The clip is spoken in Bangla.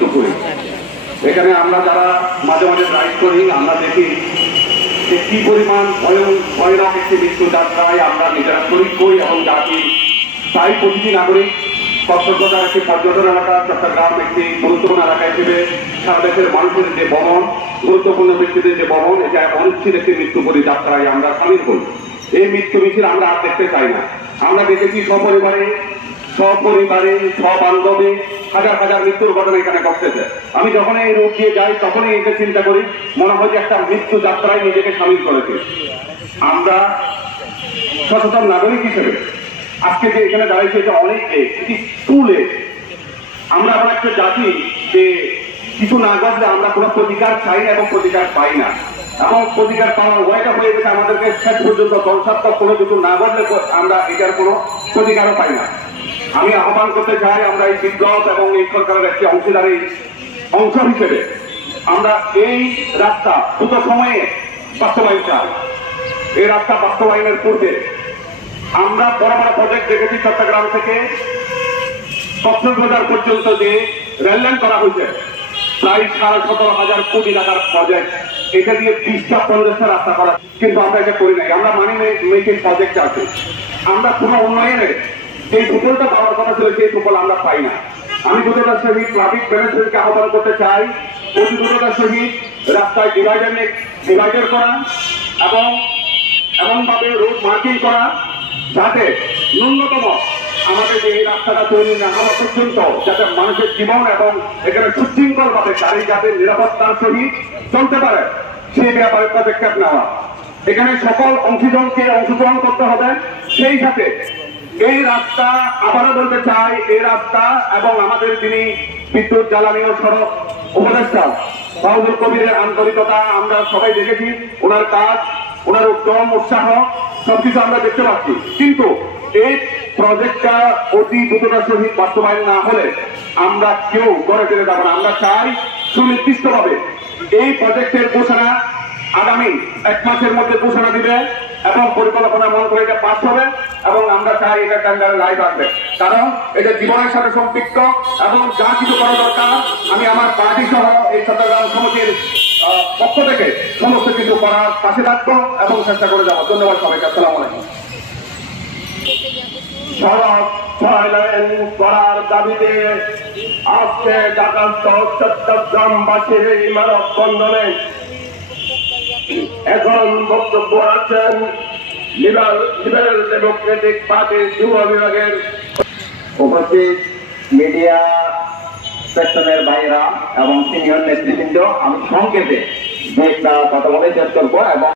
মৃত্যু করি। এখানে আমরা যারা মাঝে মাঝে ড্রাইভ করি আমরা দেখি যে কি পরিমাণ ভয়ানক একটি মৃত্যু যাত্রায় আমরা নিজেরা শরীর করি এবং জাতি। তাই প্রতিটি নাগরিক কর্তব্যতার একটি পর্যটন এলাকা চট্টগ্রাম একটি গুরুত্বপূর্ণ এলাকা হিসেবে সারা দেশের মানুষের যে ভ্রমণ, গুরুত্বপূর্ণ ব্যক্তিদের যে ভ্রমণ, এটা অনিশ্চিত একটি মৃত্যু যাত্রায় আমরা সামিল করি। এই মৃত্যু মিছিল আমরা আর দেখতে চাই না। আমরা দেখেছি সপরিবারে সবান্ধবে হাজার হাজার মৃত্যুর ঘটনা এখানে ঘটতেছে। আমি যখন এই রোড দিয়ে যাই তখনই এটা চিন্তা করি, মনে হয় যে একটা মৃত্যু যাত্রায় নিজেকে সামিল করেছি। আমরা সচেতন নাগরিক হিসেবে আজকে যে এখানে দাঁড়িয়েছে এটা অনেক স্কুলে আমরা এমন একটা জাতি যে কিছু না ঘটলে আমরা কোনো প্রতিকার চাই না এবং প্রতিকার পাই না, এবং প্রতিকার পাওয়ার ওয়াইটা হয়ে গেছে আমাদেরকে শেষ পর্যন্ত ধ্বংসাত্মক কোনো কিছু না ঘটলে আমরা এটার কোনো প্রতিকারও পাই না। আমি আহ্বান করতে চাই আমরা এই বিদ্যুৎ এবং এই সরকারের একটি অংশীদারির অংশ হিসেবে আমরা এই রাস্তা দ্রুত সময়ে বাস্তবায়ন চাই। এই রাস্তা বাস্তবায়নের পূর্বে আমরা বড় বড় প্রজেক্ট দেখেছি চট্টগ্রাম থেকে কক্সবাজার পর্যন্ত যে রেললাইন করা হয়েছে প্রায় 17,500 কোটি টাকার প্রজেক্ট, এটা দিয়ে 20টা-50টা রাস্তা করা, কিন্তু আমরা এটা করি নাই। আমরা মানি মেকিং প্রজেক্ট আছে, আমরা কোনো উন্নয়নের যে সুফলটা পাওয়ার কথা ছিল সেই সুফল আমরা পাই না। আমি দ্রুততার সহিত ট্রাফিক ম্যানেজমেন্টকে আহ্বান করতে চাই অতি দ্রুততার সহিত রাস্তায় ডিভাইডার করা এবং এমনভাবে রোড মার্কিং করা যাতে ন্যূনতম আমাদের যে এই রাস্তাটা তৈরি না হওয়া পর্যন্ত যাতে মানুষের জীবন এবং এখানে সুশৃঙ্খল ভাবে গাড়ি যাতে নিরাপত্তার সহিত চলতে পারে সেই ব্যাপারে পদক্ষেপ নেওয়া। এখানে সকল অংশীজনকে অংশগ্রহণ করতে হবে। সেই সাথে এই রাস্তা আবারও বলতে চাই, এই রাস্তা এবং আমাদের যিনি বিদ্যুৎ জ্বালানি ও সড়ক উপদেষ্টা বাউদুল কবিরের আন্তরিকতা আমরা সবাই দেখেছি, ওনার কাজ, ওনার উদ্যম উৎসাহ সবকিছু আমরা দেখতে পাচ্ছি, কিন্তু এই প্রজেক্টটা অতি দ্রুততার সহিত বাস্তবায়ন না হলে আমরা কেউ ঘরে ফিরে যাবো না। আমরা চাই সুনির্দিষ্টভাবে এই প্রজেক্টের ঘোষণা আগামী 1 মাসের মধ্যে ঘোষণা দিবে এবং পরিকল্পনা মন করে এটা পাস হবে এবং আমরা চাই এটা টেন্ডারে লাইভ আসবে, কারণ এটা জীবনের সাথে সম্পৃক্ত এবং যা কিছু করা দরকার আমি আমার পার্টি সহ এই চট্টগ্রাম সমিতির পক্ষ থেকে সমস্ত কিছু করার পাশে থাকবো এবং চেষ্টা করে যাবো। ধন্যবাদ সবাইকে। আসসালামু আলাইকুম। সড়ক 6 লেন করার দাবিতে আজকে ঢাকা শহর চট্টগ্রামবাসীর এই মানববন্ধনে এখন বক্তব্য রাখছেন লিবারেল ডেমোক্রেটিক পার্টির যুব বিভাগের উপস্থিত মিডিয়া সেকশনের ভাইরা এবং সিনিয়র নেতৃবৃন্দ। আমি সংক্ষেপে যে একটা কথা বলে শেষ করবো এবং